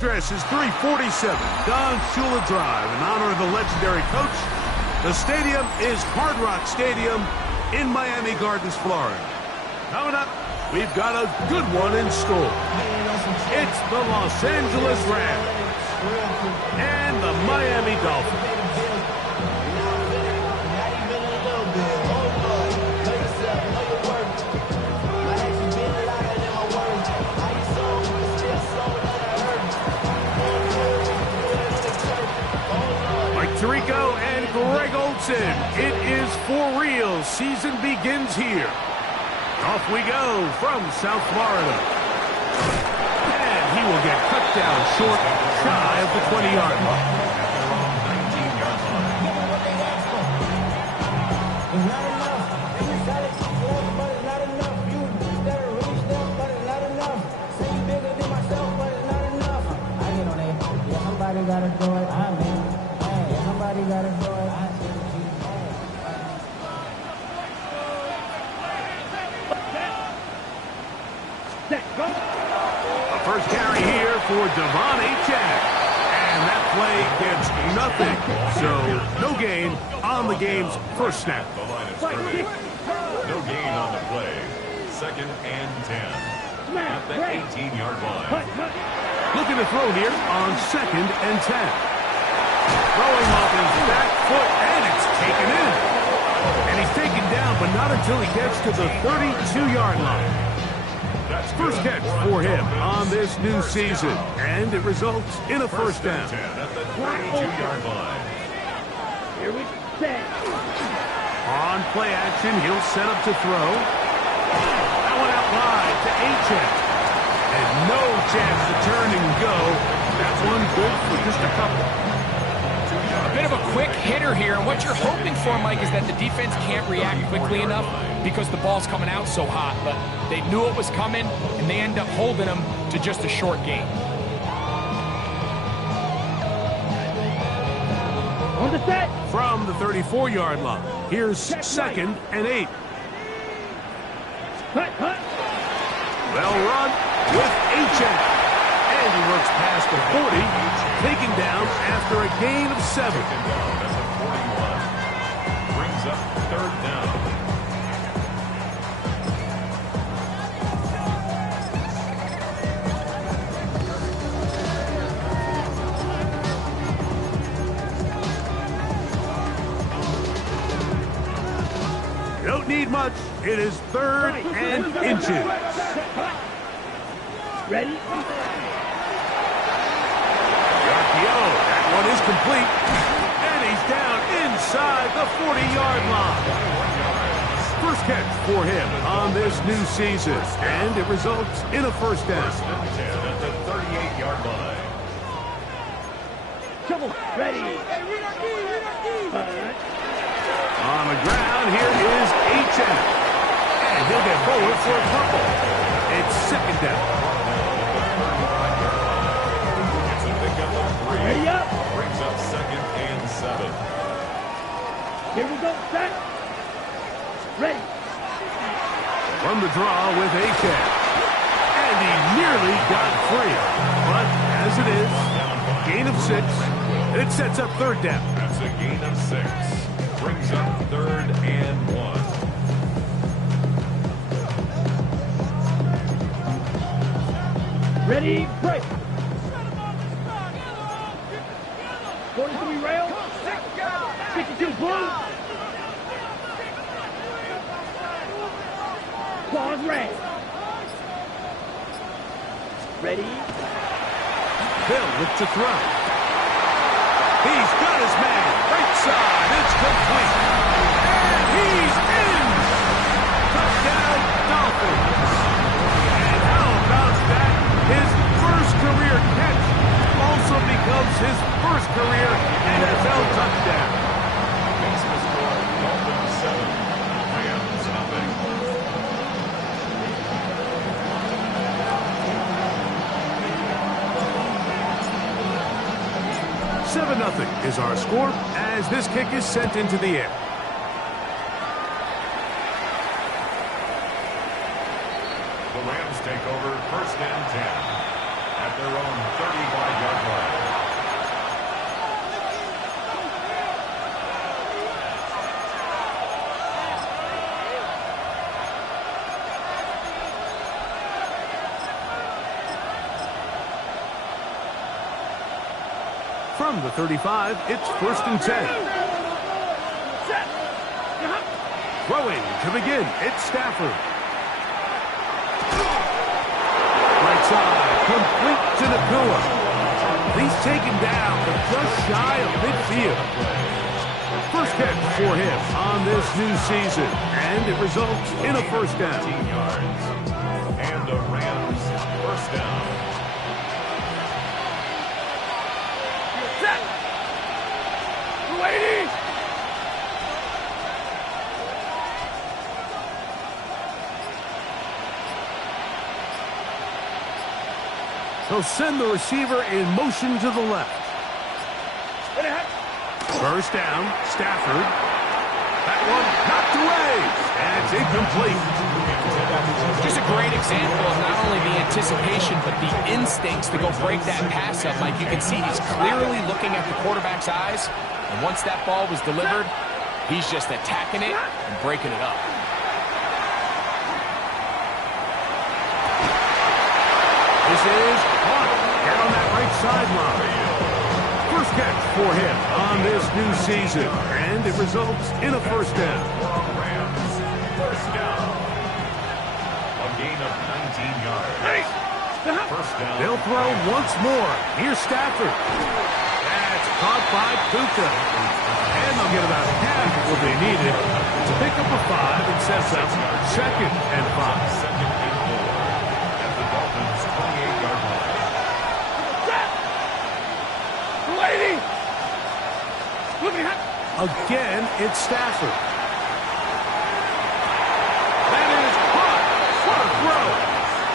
Address is 347 Don Shula Drive. In honor of the legendary coach, the stadium is Hard Rock Stadium in Miami Gardens, Florida. Coming up, we've got a good one in store. It's the Los Angeles Rams and the Miami Dolphins. Tirico and Greg Olsen. It is for real. Season begins here. Off we go from South Florida. And he will get cut down short, shy of the 20-yard line. Somebody gotta do it. Somebody gotta do it. A first carry here for Devon Achane. And that play gets nothing. So no gain on the game's first snap. The line is scrimmage. No gain on the play. 2nd and 10. At the 18-yard line. Looking to throw here on 2nd and 10. Throwing off his back foot, and it's taken in. And he's taken down, but not until he gets to the 32-yard line. First catch for him on this new season, and it results in a first down. At the 32-yard line. Here we set. On play action, he'll set up to throw. That one out wide to Achane. And no chance to turn and go. That one good for just a couple. A bit of a quick hitter here, and what you're hoping for, Mike, is that the defense can't react quickly enough because the ball's coming out so hot, but they knew it was coming, and they end up holding them to just a short gain. On the set. From the 34-yard line, here's 2nd and 8. Well run with Achane. And he works past the 40, taken down after a gain of 7. Taken down at the 41. Brings up 3rd down. Don't need much. It is 3rd and inches. Ready? That one is complete, and he's down inside the 40-yard line. First catch for him on this new season, and it results in a first down. 1st and 10 at the 38-yard line. Come on, ready. On the ground, here is Achane, and he'll get forward for a couple. It's 2nd down. Ready up. Brings up 2nd and 7. Here we go, set. Ready. From the draw with Achane. And he nearly got free. But as it is, gain of 6. It sets up 3rd down. That's a gain of 6. Brings up 3rd and 1. Ready, break. 43 rail. 52 blue. Claws red. Ready. Bill with to throw. He's got his man. Right side. It's complete. And he's in. Touchdown, Dolphins. And how about that? His first career catch also becomes his first career NFL touchdown. Makes the score Dolphins 7, Rams nothing. 7-0 is our score as this kick is sent into the air. The Rams take over 1st and 10 at their own 35 From the 35, it's 1st and 10. Throwing to begin, it's Stafford. Right side, complete to Nakua. He's taken down just shy of midfield. First catch for him on this new season, and it results in a first down. 15 yards. And the Rams, first down. Ladies! He'll send the receiver in motion to the left. First down, Stafford. That one knocked away, and it's incomplete. Just a great example of not only the anticipation, but the instincts to go break that pass up. Like you can see, he's clearly looking at the quarterback's eyes, and once that ball was delivered, he's just attacking it and breaking it up. This is caught. Get on that right sideline. First catch for him on this new season, and it results in a first down. Rams, first down. A gain of 19 yards. First down. They'll throw once more. Here's Stafford. That's caught by Puka. And they'll get about half of what they needed to pick up a 5 and sets up 2nd and 5. Second and 4 at the Dolphins' 28-yard line. Again, it's Stafford. That is caught. What a throw.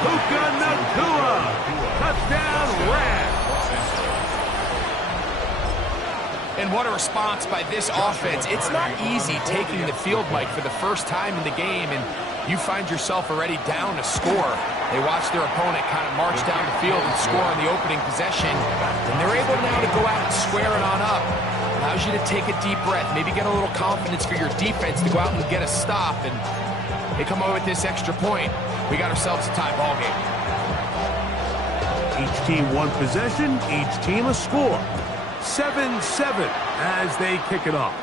Puka Nakua. Touchdown, Rams. And what a response by this offense. It's not easy taking the field, Mike, for the first time in the game, and you find yourself already down a score. They watch their opponent kind of march down the field and score on the opening possession, and they're able now to go out and square it on up. Allows you to take a deep breath, maybe get a little confidence for your defense to go out and get a stop, and they come away with this extra point. We got ourselves a tie ball game. Each team one possession, each team a score. 7-7 as they kick it off.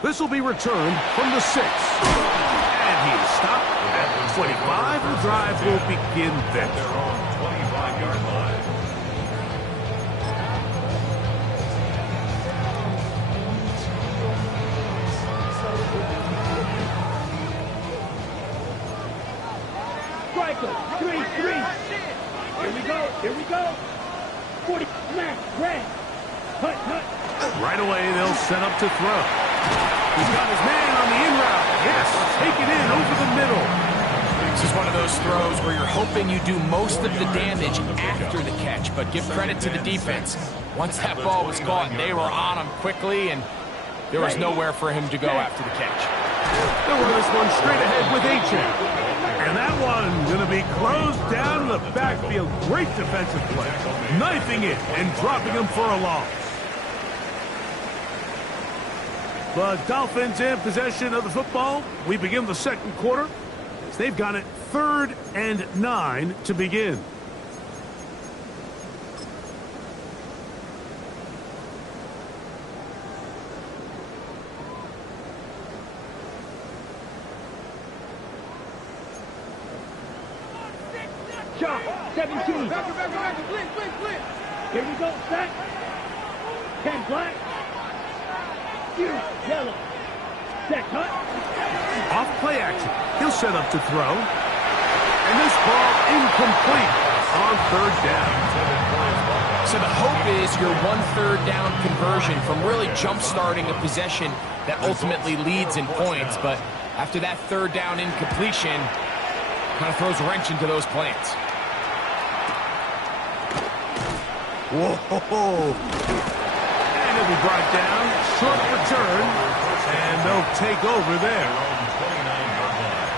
This will be returned from the 6. And he's stopped at the 25. The drive will begin then. Their own 25-yard line. Striker, 3-3. Here we go. 40, smash, red. Hut. Right away, they'll set up to throw. He's got his man on the in route. Yes, take it in over the middle. This is one of those throws where you're hoping you do most of the damage after the catch, but give credit to the defense. Once that ball was caught, they were on him quickly, and there was nowhere for him to go after the catch. They'll run this one straight ahead with Achane. And that one going to be closed down in the backfield. Great defensive play. Knifing it and dropping him for a loss. The Dolphins in possession of the football. We begin the second quarter. They've got it 3rd and 9 to begin. Shot, 17. Back, blitz. Here we go, set. 10 black. Yellow. Set, cut. Off play action. He'll set up to throw. And this ball incomplete on 3rd down. So the hope is your 1/3 down conversion from really jump-starting a possession that ultimately leads in points. But after that 3rd down incompletion, kind of throws a wrench into those plans. Whoa. And it'll be brought down. Short return. And they'll take over there. Their own 29-yard line.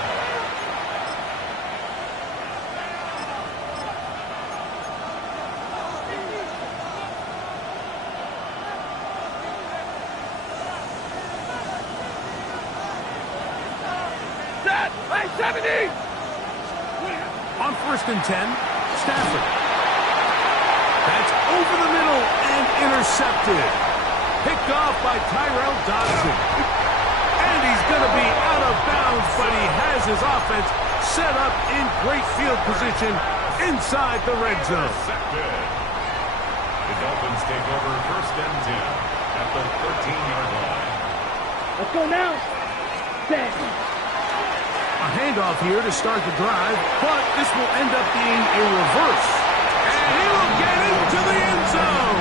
Set! Hey, 70! On 1st and 10, Stafford. That's over the middle and intercepted. Picked off by Tyrell Dodson. And he's going to be out of bounds, but he has his offense set up in great field position inside the red zone. The Dolphins take over 1st and 10 at the 13-yard line. Let's go now. Set. A handoff here to start the drive, but this will end up being a reverse. And he will get into the end zone.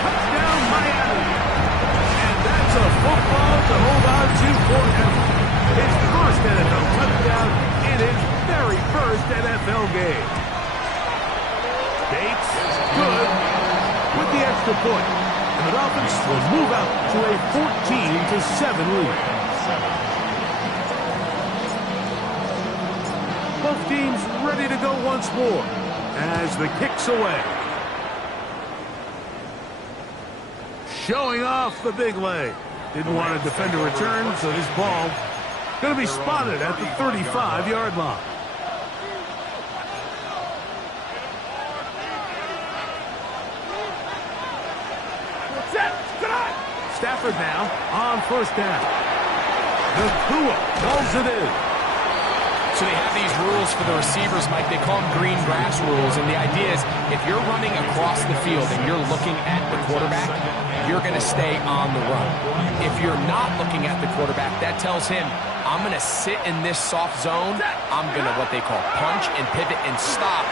Touchdown, Miami. And that's a football to hold on to forever. His first NFL touchdown in his very first NFL game. Bates, good, with the extra point. And the Dolphins will move out to a 14-7 lead. Both teams ready to go once more as the kick's away. Showing off the big leg. Didn't want to defend a return, so this ball going to be spotted at the 35-yard line. Stafford now on 1st down. Nakua calls it in. So they have these rules for the receivers, Mike. They call them green grass rules. And the idea is if you're running across the field and you're looking at the quarterback, you're going to stay on the run. If you're not looking at the quarterback, that tells him, I'm going to sit in this soft zone. I'm going to what they call punch and pivot and stop.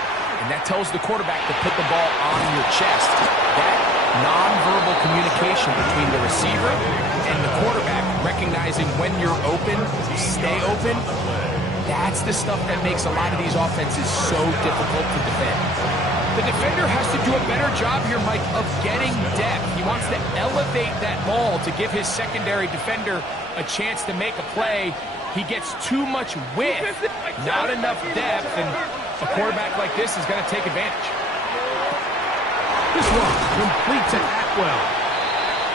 And that tells the quarterback to put the ball on your chest. That nonverbal communication between the receiver and the quarterback, recognizing when you're open, stay open, that's the stuff that makes a lot of these offenses so difficult to defend. The defender has to do a better job here, Mike, of getting depth. He wants to elevate that ball to give his secondary defender a chance to make a play. He gets too much width, not enough depth, and a quarterback like this is going to take advantage. This one complete to Atwell.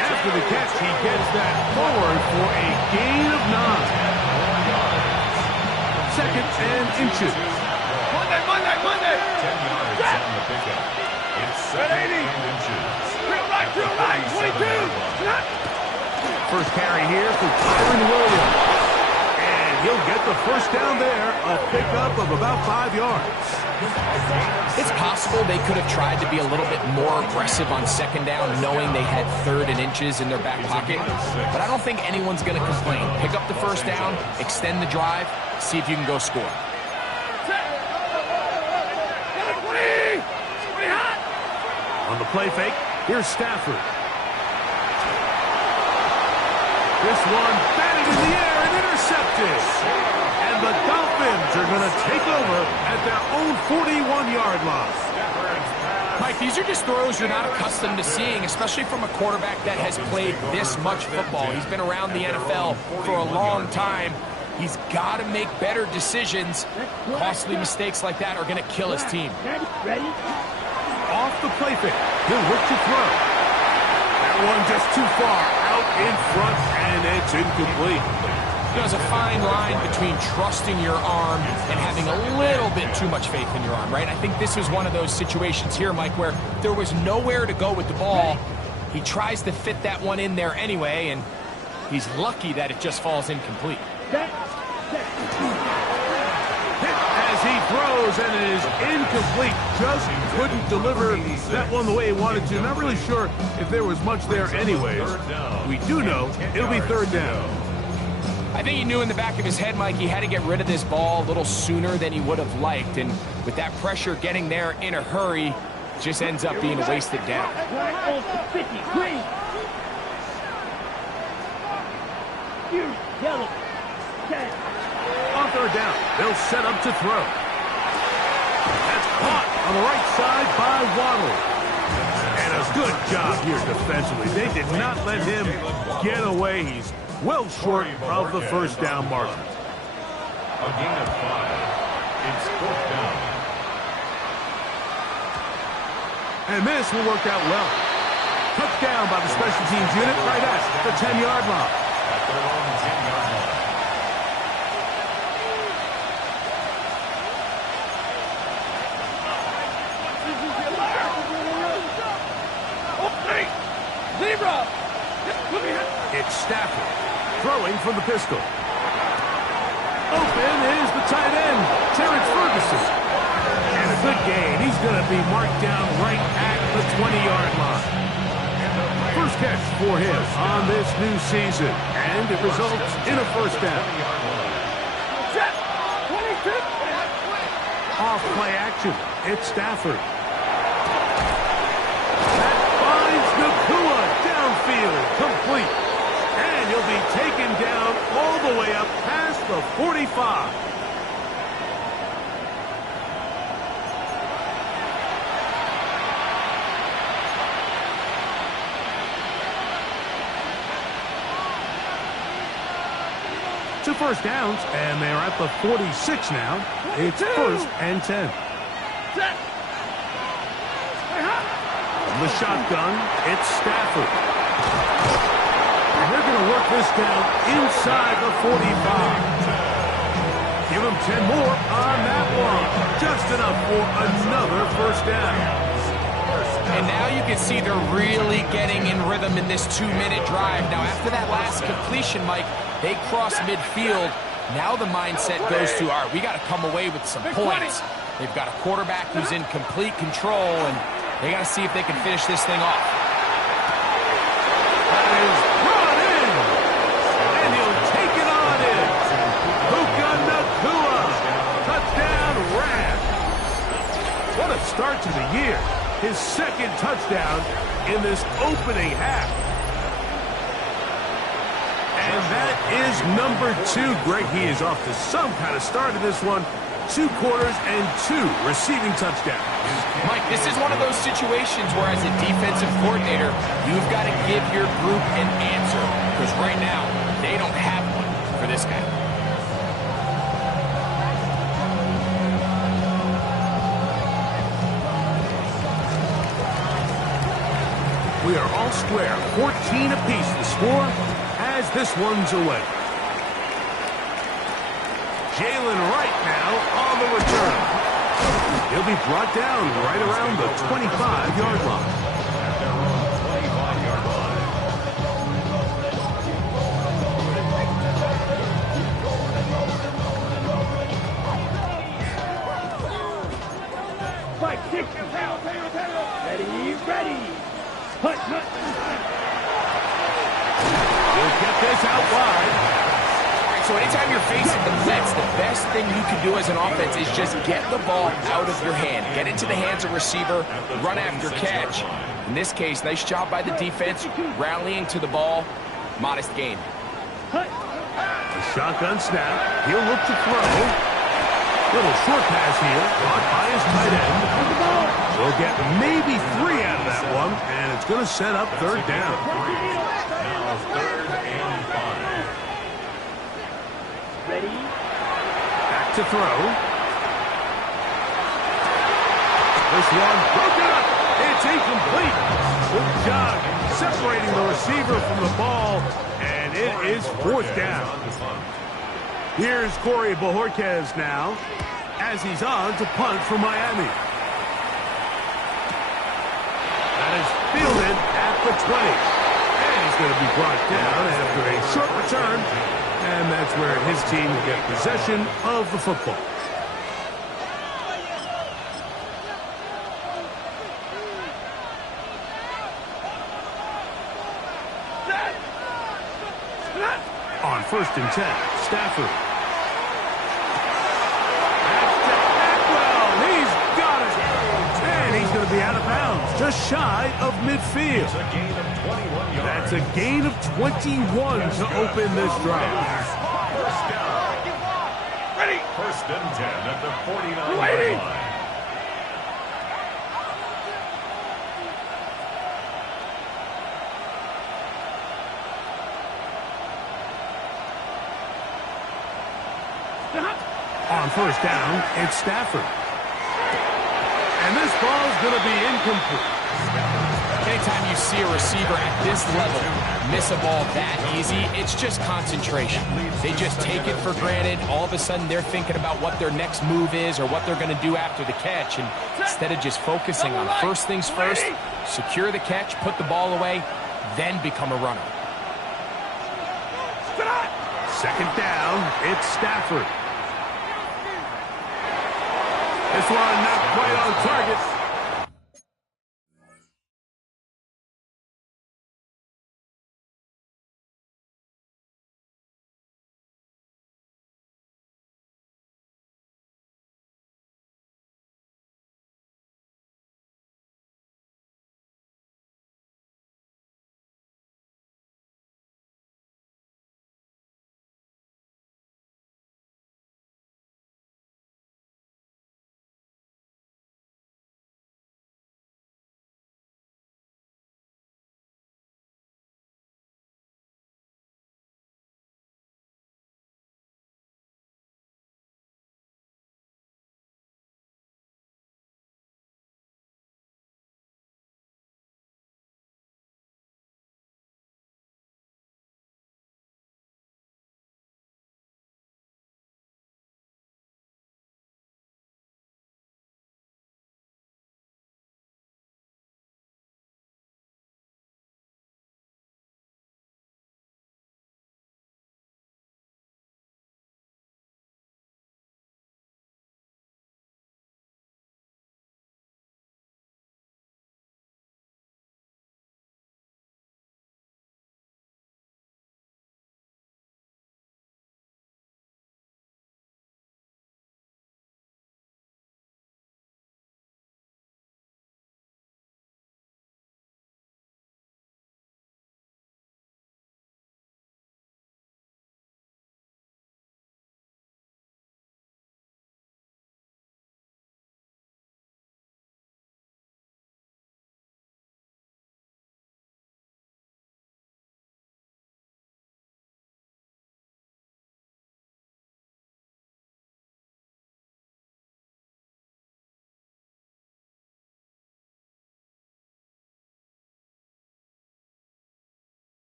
After the catch, he gets that forward for a gain of 9. 2nd and inches. Monday. 10 yards on the pickup. It's 2nd and inches. Real right. 22. First carry here for Kyren Williams. And he'll get the first down there, a pickup of about 5 yards. It's possible they could have tried to be a little bit more aggressive on 2nd down, knowing they had 3rd and inches in their back pocket. But I don't think anyone's going to complain. Pick up the first down, extend the drive, see if you can go score. On the play fake, here's Stafford. This one batted in the air and intercepted. And the Dolphins are going to take over at their own 41-yard line. Mike, these are just throws you're not accustomed to seeing, especially from a quarterback that has played this much football. He's been around the NFL for a long time. He's got to make better decisions. Costly mistakes like that are going to kill his team. Ready? Off the play fake, he'll look to throw. That one just too far out in front, and it's incomplete. There's a fine line between trusting your arm and having a little bit too much faith in your arm, right? I think this is one of those situations here, Mike, where there was nowhere to go with the ball. He tries to fit that one in there anyway, and he's lucky that it just falls incomplete. As he throws, and it is incomplete. Just couldn't deliver that one the way he wanted to. Not really sure if there was much there anyways. We do know it'll be 3rd down. I think he knew in the back of his head, Mike, he had to get rid of this ball a little sooner than he would have liked. And with that pressure getting there in a hurry, just ends up being a wasted down. Yellow. On 3rd down, they'll set up to throw. That's caught on the right side by Waddle. And a good job here defensively. They did not let him get away. He's well short of the first down marker. A gain of 5. It's 4th down. And this will work out well. Touchdown by the special teams unit right at the 10-yard line. At their own 10-yard line. It's Stafford throwing from the pistol. Open is the tight end, Terrence Ferguson. And a good gain. He's going to be marked down right at the 20-yard line. First catch for him on this new season, and it results in a first down. Off play action. It's Stafford. That finds Nakua downfield, complete. And he'll be taken down all the way up past the 45. Two first downs, and they're at the 46 now. It's first and 10. From the shotgun, it's Stafford. And they're going to work this down inside the 45. Give them 10 more on that one. Just enough for another first down. And now you can see they're really getting in rhythm in this 2-minute drive. Now, after that last completion, Mike, they cross midfield. Now the mindset goes to, all right, we got to come away with some points. They've got a quarterback who's in complete control, and they got to see if they can finish this thing off. That is brought in, and he'll take it on in. Puka Nakua, touchdown Rams. What a start to the year. His second touchdown in this opening half. And that is number 2. Greg, he is off to some kind of start in this one. 2 quarters and 2 receiving touchdowns. Mike, this is one of those situations where as a defensive coordinator, you've got to give your group an answer. Because right now, they don't have one for this guy. We are all square. 14 apiece the score as this one's away. Jalen Wright now on the return. He'll be brought down right around the 25-yard line. At their own 25-yard line. Mike, kick your tail. Ready, ready. Hut. We'll get this out wide. All right, so anytime you're facing the blitz, the best thing you can do as an offense is just get the ball out of your hand. Get into the hands of receiver, run after catch. In this case, nice job by the defense, rallying to the ball. Modest gain. The shotgun snap. He'll look to throw. Little short pass here, caught by his tight end. We'll get maybe 3 out of that one, and it's going to set up third down. Now third and 5. Ready. Back to throw. This one broken up. It's incomplete. Good job separating the receiver from the ball, and it is fourth down. Here's Corey Bojorquez now as he's on to punt for Miami. That is fielded at the 20. And he's going to be brought down after a short return. And that's where his team will get possession of the football. On first and 10, Stafford. He's got it. And he's going to be out of bounds, just shy of midfield. It's a gain of 21 yards. That's a gain of 21 to open this drive. First down. Ready. First and 10 at the 49-yard line. On first down, it's Stafford. And this ball's going to be incomplete. Anytime you see a receiver at this level miss a ball that easy, it's just concentration. They just take it for granted. All of a sudden, they're thinking about what their next move is or what they're going to do after the catch. And instead of just focusing on first things first, secure the catch, put the ball away, then become a runner. Second down, it's Stafford. This one not quite on target.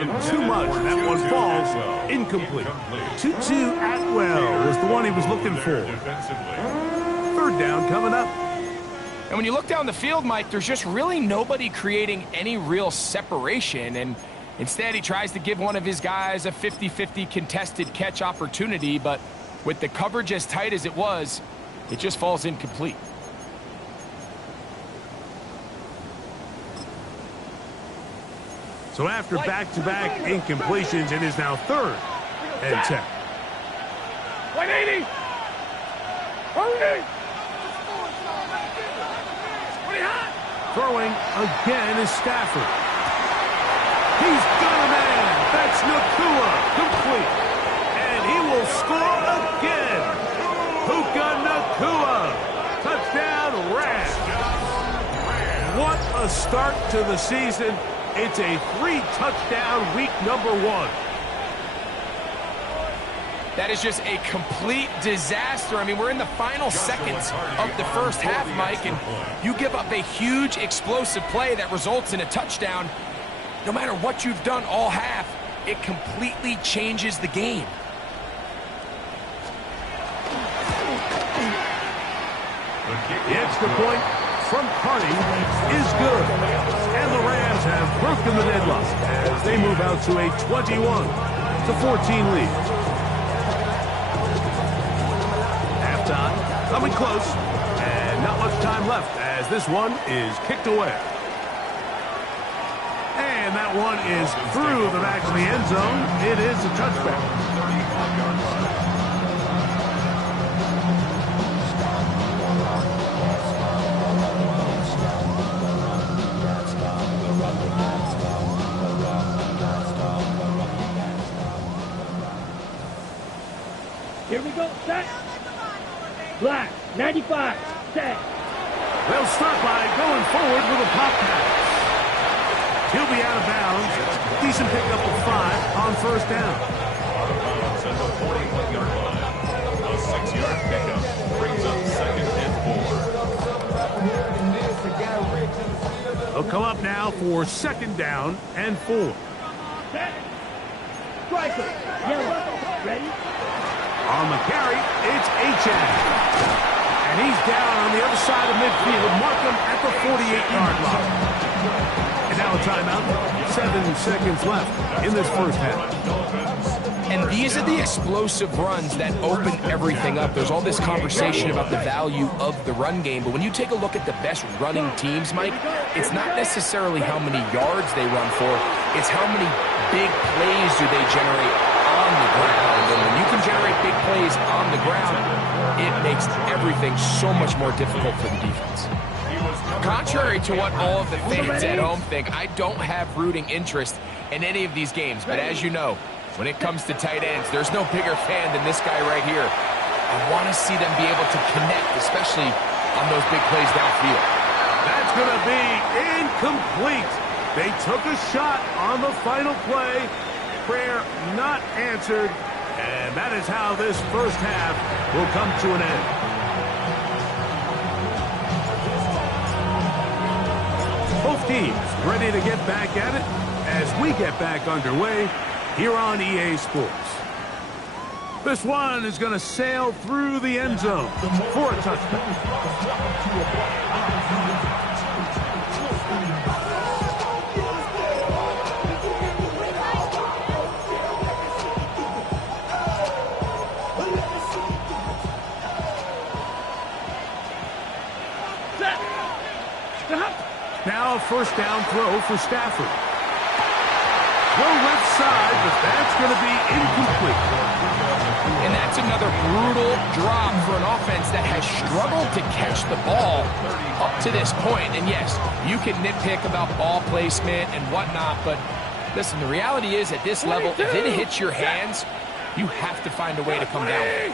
Too much. That one falls incomplete. Tutu Atwell was the one he was looking for. Third down coming up. And when you look down the field, Mike, there's just really nobody creating any real separation. And instead, he tries to give one of his guys a 50-50 contested catch opportunity. But with the coverage as tight as it was, it just falls incomplete. So after back-to-back incompletions, it is now 3rd and 10. 180. Hurry. Throwing again is Stafford. He's got a man. That's Nacua. Complete. And he will score again. Puka Nacua. Touchdown, Rams. What a start to the season. It's a 3-touchdown week number 1. That is just a complete disaster. I mean, we're in the final seconds of the first half, Mike, and you give up a huge explosive play that results in a touchdown. No matter what you've done all half, it completely changes the game. The extra point from Carney is good. And the Rams have broken the deadlock as they move out to a 21-14 lead. Coming close, and not much time left as this one is kicked away. And that one is through the back of the end zone. It is a touchback. Here we go. Set. Black, 95, set. They'll start by going forward with a pop pass. He'll be out of bounds. Decent pickup of 5 on first down. At the 41-yard line. A 6-yard pickup brings up 2nd and 4. They'll come up now for 2nd down and 4. Set. Striker, yellow, ready? On the carry, it's Achane. And he's down on the other side of midfield. Mark him at the 48-yard line. And now a timeout. 7 seconds left in this first half. And these are the explosive runs that open everything up. There's all this conversation about the value of the run game, but when you take a look at the best running teams, Mike, it's not necessarily how many yards they run for, it's how many big plays do they generate on the ground. And when you can generate big plays on the ground, it makes everything so much more difficult for the defense. Contrary to what all of the fans at home think, I don't have rooting interest in any of these games, but as you know, when it comes to tight ends, there's no bigger fan than this guy right here. I want to see them be able to connect, especially on those big plays downfield. That's going to be incomplete. They took a shot on the final play. Prayer not answered. And that is how this first half will come to an end. Both teams ready to get back at it as we get back underway here on EA Sports. This one is going to sail through the end zone for a touchdown. Now a first down throw for Stafford. Throw left side, but that's going to be incomplete. And that's another brutal drop for an offense that has struggled to catch the ball up to this point. And yes, you can nitpick about ball placement and whatnot, but listen, the reality is at this level, if it hits your hands, you have to find a way to come down with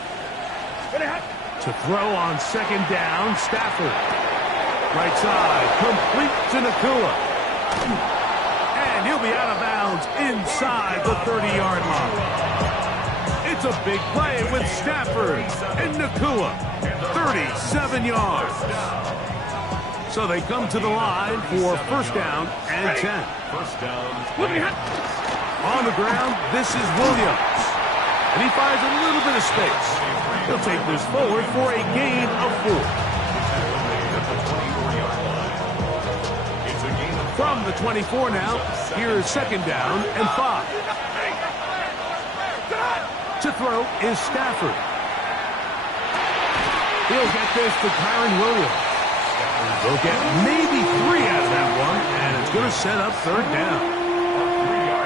it. To throw on second down, Stafford. Right side, complete to Nacua. And he'll be out of bounds inside the 30-yard line. It's a big play with Stafford and Nacua. 37 yards. So they come to the line for first down and 10. First down. On the ground, this is Williams. And he finds a little bit of space. He'll take this forward for a gain of 4. From the 24 now, here's second down and 5. To throw is Stafford. He'll get this to Kyren Williams. They'll get maybe 3 out of that one, and it's going to set up third down.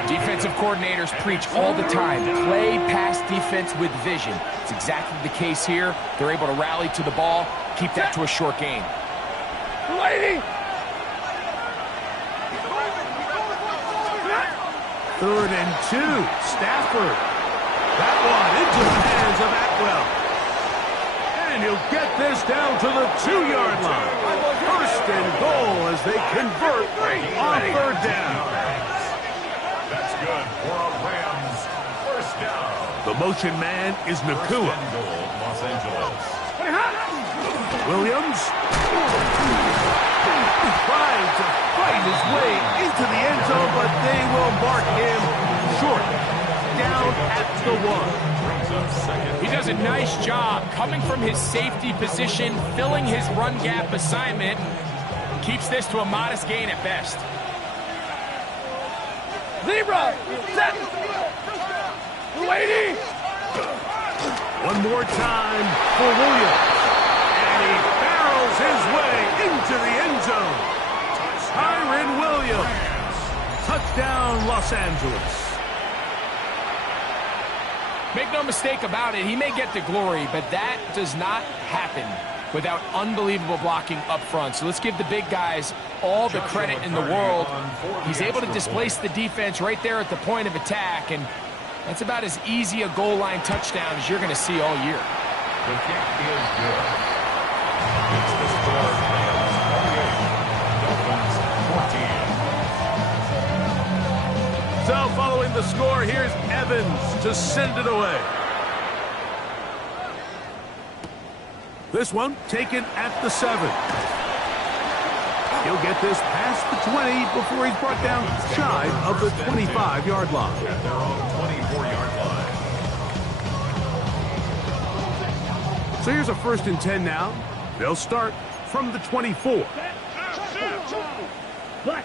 Defensive coordinators preach all the time, play pass defense with vision. It's exactly the case here. They're able to rally to the ball, keep that to a short gain. Lady! Third and 2, Stafford. That one into the hands of Atwell. And he'll get this down to the 2-yard line. First and goal as they convert on third down. That's good for a Rams first down. The motion man is Nakua. First and goal, Los Angeles. Williams trying to fight his way into the end zone, but they will mark him short. Down at the 1. He does a nice job coming from his safety position, filling his run gap assignment. Keeps this to a modest gain at best. Zebra! Set! Lady! One more time for Williams. And he barrels his way into the end zone. Kyren Williams. Touchdown, Los Angeles. Make no mistake about it, he may get the glory, but that does not happen without unbelievable blocking up front. So let's give the big guys all the credit in the world. He's able to displace the defense right there at the point of attack, and that's about as easy a goal line touchdown as you're going to see all year. The kick is good. It's the score. Rams 48, Dolphins 14. So following the score, here's Evans to send it away. This one taken at the 7. He'll get this past the 20 before he's brought down shy of the 25-yard line. At their own 24-yard line. So here's a first and 10 now. They'll start from the 24. Back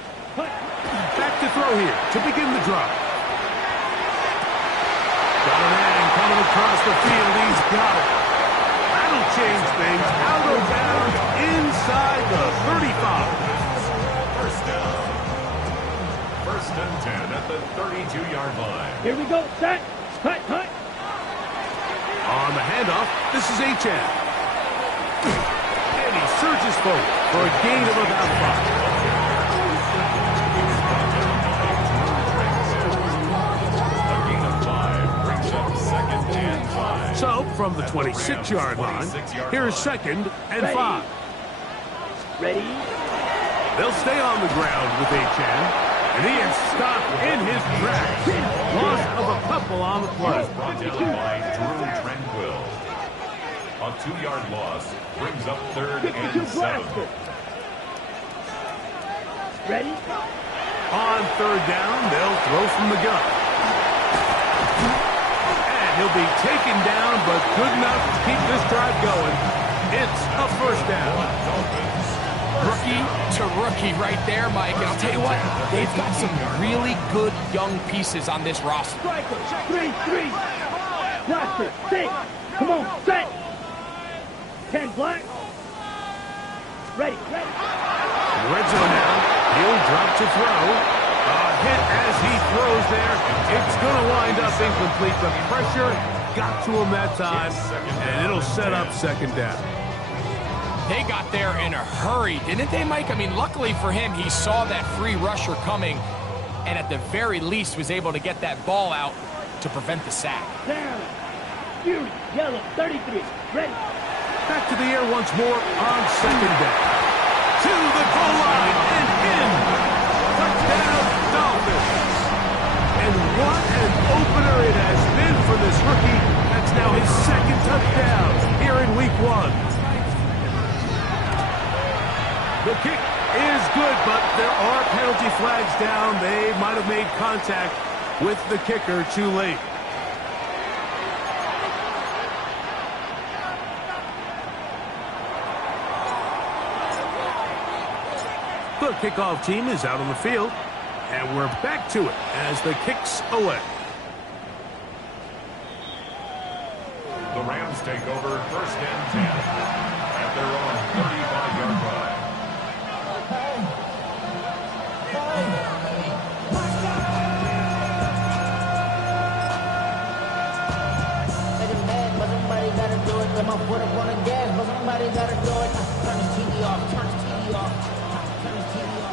to throw here to begin the drive. Got a man coming across the field. He's got it. That'll change things. Out of bounds inside the 35. First down. First and 10 at the 32-yard line. Here we go. Set. Cut. On the handoff, this is Achane. And he surges forward for a gain of about 5. So, from the 26-yard line, here's second and 5. Ready? They'll stay on the ground with Achane, and he is stopped in his tracks. Loss of a couple on the play. Brought down by Drew Tranquill. A 2-yard loss brings up third and 7. Ready? On third down, they'll throw from the gun. He'll be taken down, but good enough to keep this drive going. It's a first down. Rookie to rookie right there, Mike. And I'll tell you what, they've got some really good young pieces on this roster. Striker. 3. Roster. 6. Come on. Set. 10 black. Ready. Red zone now. He'll drop to throw. A hit as he throws there. It's going to wind up incomplete. The pressure got to him that time, and it'll set up second down. They got there in a hurry, didn't they, Mike? I mean, luckily for him, he saw that free rusher coming, and at the very least was able to get that ball out to prevent the sack. Down. Fury. Yellow. 33. Ready. Back to the air once more on second down. To the goal line and in. Touchdown, Dolphins. And what an opener it has been for this rookie. That's now his second touchdown here in week 1. The kick is good, but there are penalty flags down. They might have made contact with the kicker too late. The kickoff team is out on the field, and we're back to it as the kick's away. The Rams take over 1st and 10 at their own 35-yard line. But somebody gotta do it. Get my foot up on the gas, but somebody gotta do it. Turn the TV off. Turn the TV off. Turn the TV off.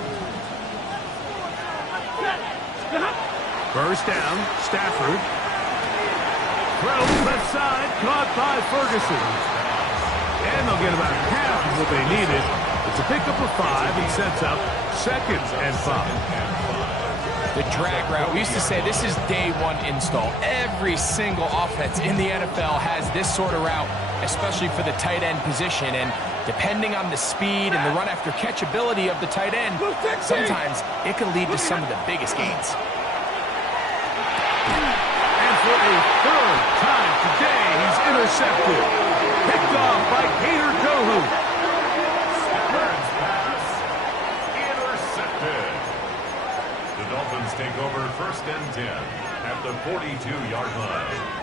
First down, Stafford. Throw left side, caught by Ferguson. And they'll get about half of what they needed. It's a pickup of 5 and sets up 2nd and 5. The drag route. We used to say this is day one install. Every single offense in the NFL has this sort of route, especially for the tight end position. And depending on the speed and the run after catch ability of the tight end, sometimes it can lead to some of the biggest gains. And for a 3rd time today, he's intercepted. Picked off by Kader Kohou. Stafford's pass intercepted. The Dolphins take over 1st and 10 at the 42-yard line.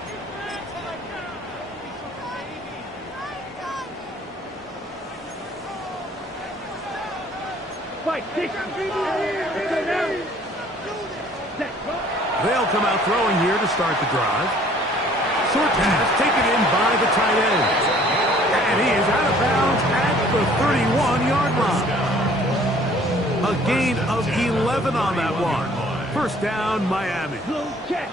They'll come out throwing here to start the drive. Short pass taken in by the tight end. And he is out of bounds at the 31-yard line. A gain of 11 on that one. 1st down, Miami. There's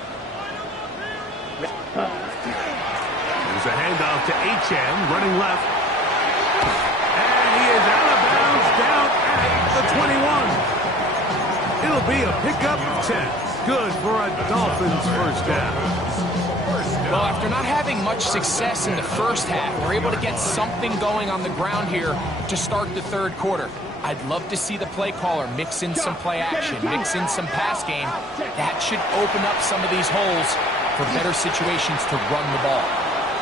a handoff to H.M. running left. And he is out of bounds down at the 21. It'll be a pickup of 10. Good for a Dolphins 1st down. Well, after not having much success in the first half, we're able to get something going on the ground here to start the 3rd quarter. I'd love to see the play caller mix in some play action, mix in some pass game. That should open up some of these holes for better situations to run the ball.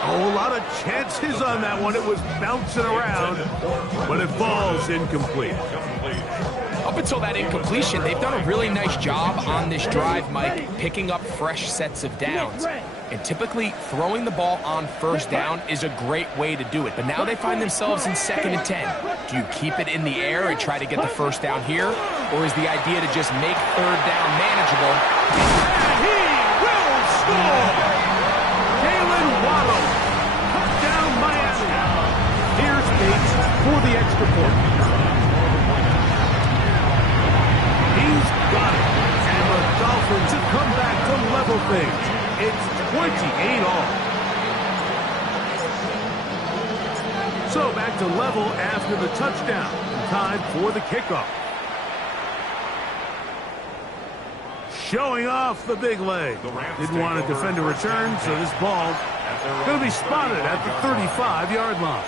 Oh, a lot of chances on that one. It was bouncing around, but it falls incomplete. Up until that incompletion, they've done a really nice job on this drive, Mike, picking up fresh sets of downs. And typically, throwing the ball on 1st down is a great way to do it. But now they find themselves in 2nd and 10. Do you keep it in the air and try to get the 1st down here? Or is the idea to just make 3rd down manageable? And he will score! Jalen Waddle. Touchdown, Miami. Here's Bates for the extra point. He's got it. And the Dolphins have come back to level things. It's 28 all. So back to level after the touchdown. Time for the kickoff. Showing off the big leg. Didn't want to defend a return, so this ball going to be spotted at the 35-yard line.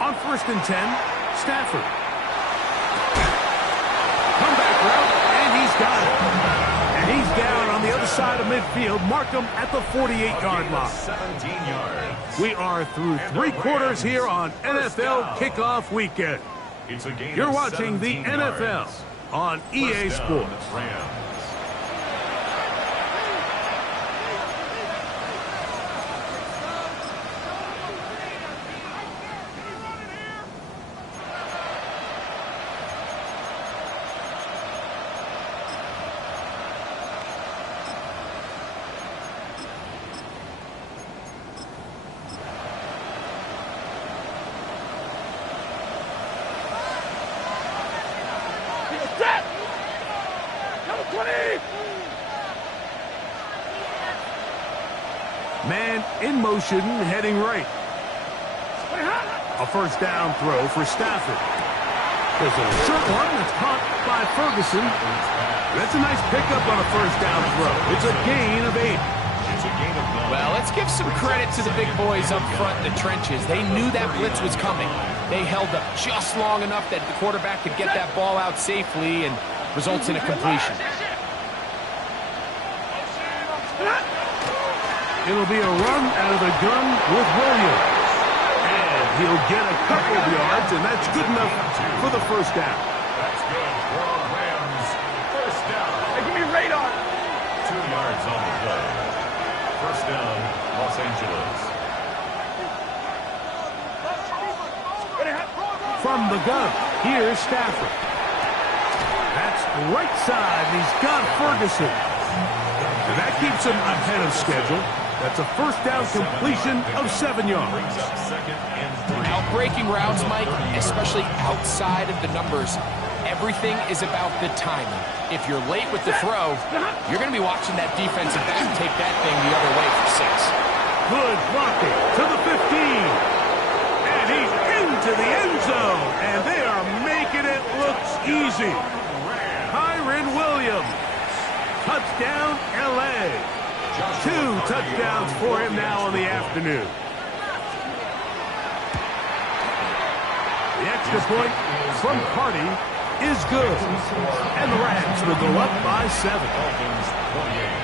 On 1st and 10, Stafford. Comeback route, and he's got it. And he's down on the other side of midfield. Mark him at the 48-yard line. 17 yards. We are through 3 quarters here on NFL Kickoff Weekend. It's a gain You're of watching the 17 NFL yards. on EA First down, Sports. Rams. Man in motion, heading right. A 1st down throw for Stafford. There's a short one that's caught by Ferguson. That's a nice pickup on a 1st down throw. It's a gain of 8. It's a gain of 9. Well, let's give some credit to the big boys up front in the trenches. They knew that blitz was coming. They held up just long enough that the quarterback could get that ball out safely and results in a completion. It'll be a run out of the gun with Williams. And he'll get a couple of yards, and that's good enough for the first down. That's good for Rams. First down. Hey, give me radar. 2 yards on the play. First down, Los Angeles. From the gun, here's Stafford. That's right side. He's got Ferguson. And that keeps him ahead of schedule. That's a first down completion of 7 yards. Brings up second and 3. Out breaking routes, Mike, especially outside of the numbers, everything is about the timing. If you're late with the throw, you're going to be watching that defensive back take that thing the other way for 6. Good blocking to the 15. And he's into the end zone. And they are making it look easy. Kyren Williams. Touchdown, L.A. 2 touchdowns for him now in the afternoon. The extra point from Carty is good. And the Rams will go up by 7. Dolphins 28.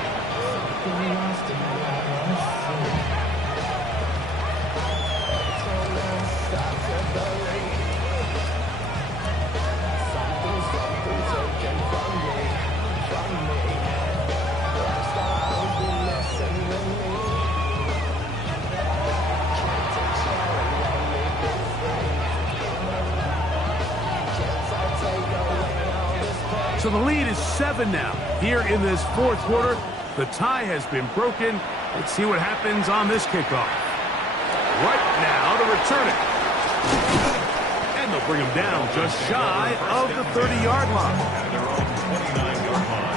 So the lead is 7 now. Here in this fourth quarter, the tie has been broken. Let's see what happens on this kickoff. Right now to return it. And they'll bring him down just shy of the 30-yard line. At their own 29-yard line.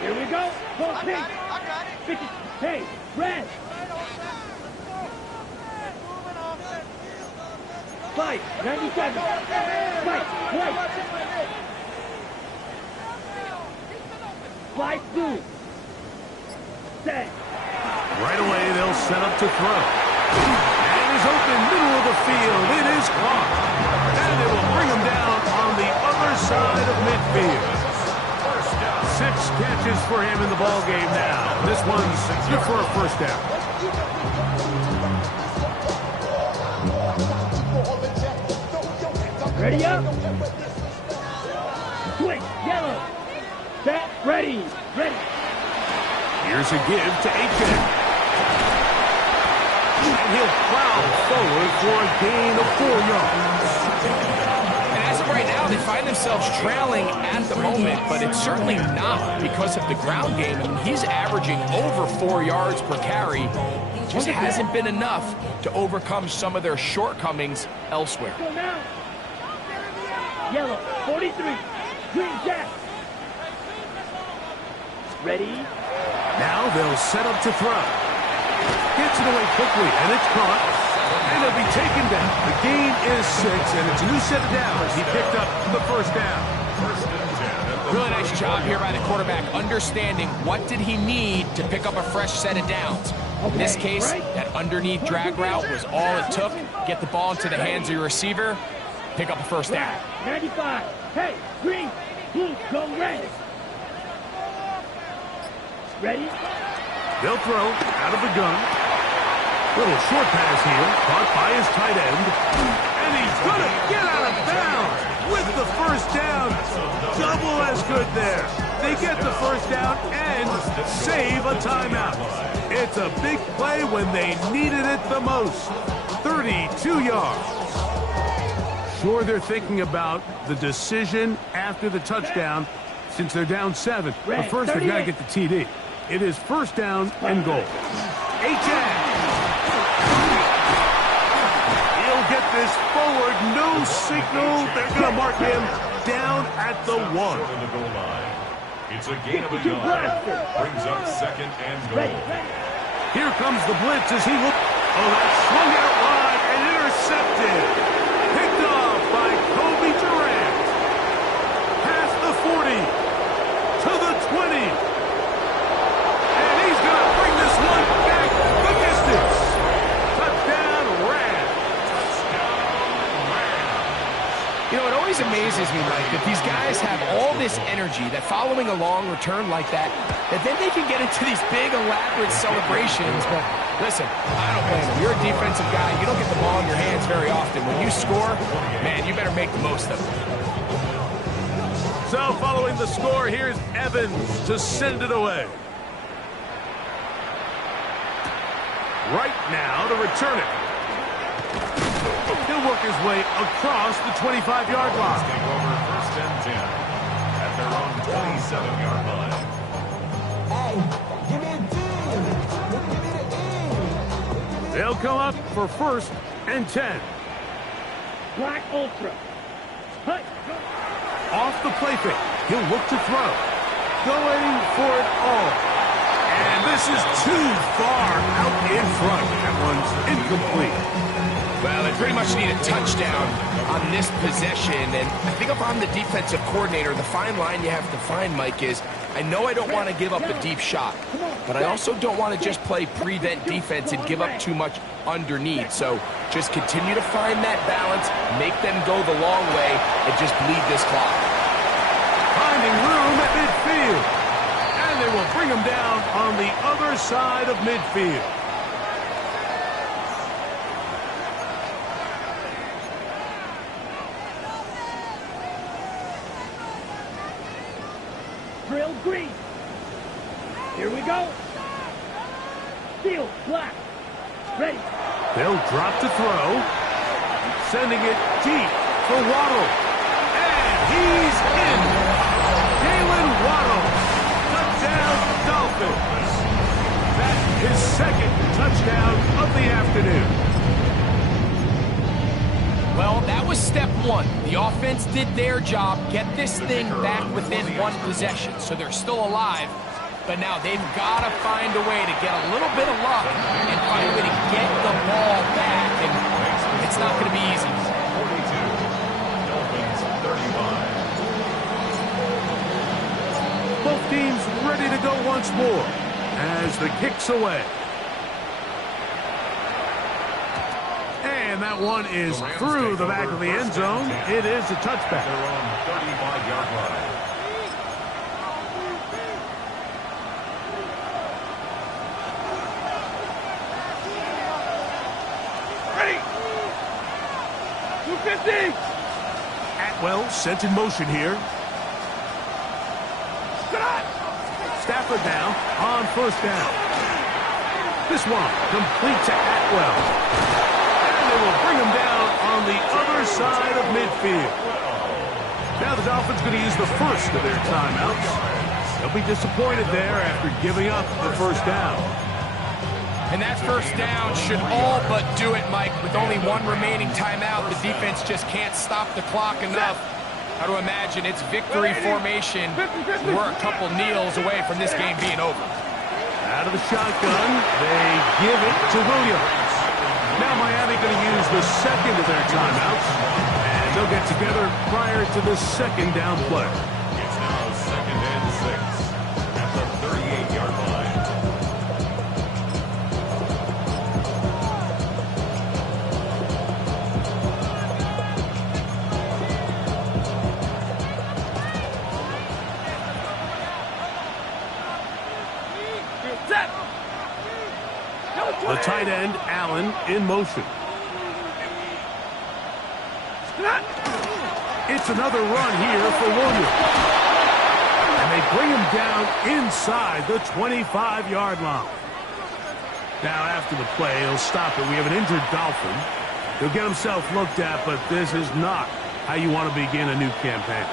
Here we go. Go pink. Hey, red. Fight. 97. Fight. White. Fly through. Set. Right away, they'll set up to throw. And is open, middle of the field. It is caught. And it will bring him down on the other side of midfield. 6 catches for him in the ball game now. This one's good for a first down. Ready up. Switch. Yellow. Set. Ready. Ready. Here's a give to Aiken. And he'll plow forward for a gain of 4 yards. And as of right now, they find themselves trailing at the moment, but it's certainly not because of the ground game. I mean, he's averaging over 4 yards per carry. Just hasn't been enough to overcome some of their shortcomings elsewhere. Go now. Yellow. 43. Green jack. Ready. Now they'll set up to throw. Gets it away quickly, and it's caught. And it'll be taken down. The gain is 6, and it's a new set of downs. He picked up the first down. First and 10. Really nice job here by the quarterback, understanding what did he need to pick up a fresh set of downs. In this case, that underneath drag route was all it took. Get the ball into the hands of your receiver, pick up a first down. 95. Hey, green, blue, go red. Ready? They'll throw out of the gun. Little short pass here, caught by his tight end. And he's going to get out of bounds with the first down. Double as good there. They get the first down and save a timeout. It's a big play when they needed it the most. 32 yards. Sure, they're thinking about the decision after the touchdown since they're down 7. But first, they've got to get the TD. It is first down and goal. H.A. He'll get this forward. No signal. They're going to mark him down at the 1. Short of the goal line. It's a gain of a yard. Brings up second and goal. Here comes the blitz as he will. Oh, that's swung out wide and intercepted. Picked off by Kobe Durant. Past the 40 to the 20. And he's going to bring this one back the distance. Touchdown, Rams. You know, it always amazes me, Mike, that these guys have all this energy, that following a long return like that then they can get into these big, elaborate celebrations. But listen, I don't blame them. You're a defensive guy. You don't get the ball in your hands very often. When you score, man, you better make the most of it. So following the score, here's Evans to send it away. Right now to return it. He'll work his way across the 25-yard line. Take over first and 10 at their own 27-yard line. Hey, give me a D. Give me the E. They'll come up for first and 10. Black Ultra. Hut. Off the play fake. He'll look to throw. Going for it all. And this is too far out in front. That one's incomplete. Well, they pretty much need a touchdown on this possession. And I think if I'm the defensive coordinator, the fine line you have to find, Mike, is I know I don't want to give up a deep shot, but I also don't want to just play prevent defense and give up too much underneath. So just continue to find that balance, make them go the long way, and just bleed this clock. Finding room at midfield. And they will bring him down on the other side of midfield. Drill green. Here we go. Field black. Ready. They'll drop to throw. Sending it deep for Waddle. And he's in. Jalen Waddle. Touchdown, Dolphins. That's his second touchdown of the afternoon. Well, that was step one. The offense did their job, get this thing back within one possession, so they're still alive. But now they've got to find a way to get a little bit of luck and find a way to get the ball back, and it's not going to be easy. 42, Dolphins 35. Both teams ready to go once more as the kick's away. And that one is through the back of the end zone. It is a touchback. Their own 35-yard line. Ready. 250. Atwell sent in motion here. Stafford now on first down. This one complete to Atwell. They will bring him down on the other side of midfield. Now the Dolphins going to use the first of their timeouts. They'll be disappointed there after giving up the first down. And that first down should all but do it, Mike. With only one remaining timeout, the defense just can't stop the clock enough. How to imagine it's victory formation. We're a couple kneels away from this game being over. Out of the shotgun, they give it to Williams. Now Miami going to use the second of their timeouts, and they'll get together prior to the second down play. It's now second and 6 at the 38-yard line. The tight end, Allen, in motion. It's another run here for Williams. And they bring him down inside the 25-yard line. Now, after the play, he'll stop it. We have an injured Dolphin. He'll get himself looked at, but this is not how you want to begin a new campaign.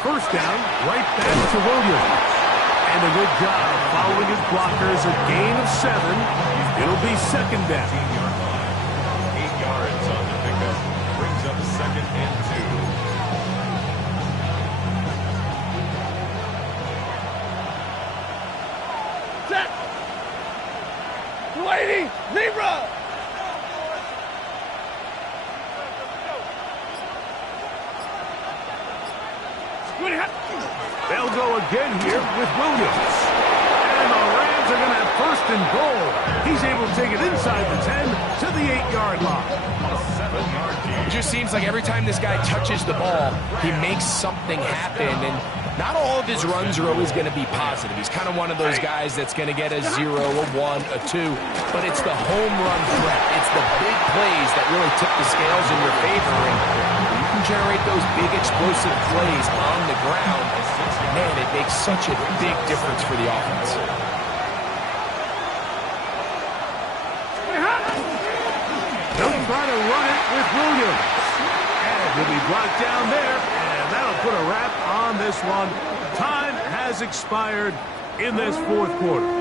First down, right back to Williams. And a good job following his blockers, a gain of 7. It'll be second down. 8 yards on the pickup. Brings up second and 2. Lady, Libra! They'll go again here with Williams. And the Rams are going to have first and goal. He's able to take it inside the 10 to the 8-yard line. It just seems like every time this guy touches the ball, he makes something happen. And not all of his runs are always going to be positive. He's kind of one of those guys that's going to get a 0, a 1, a 2. But it's the home run threat. It's the big plays that really tip the scales in your favor. And you can generate those big explosive plays on the ground. Man, it makes such a big difference for the offense. They'll try to run it with Williams. And he'll be brought down there, and that'll put a wrap on this one. Time has expired in this fourth quarter.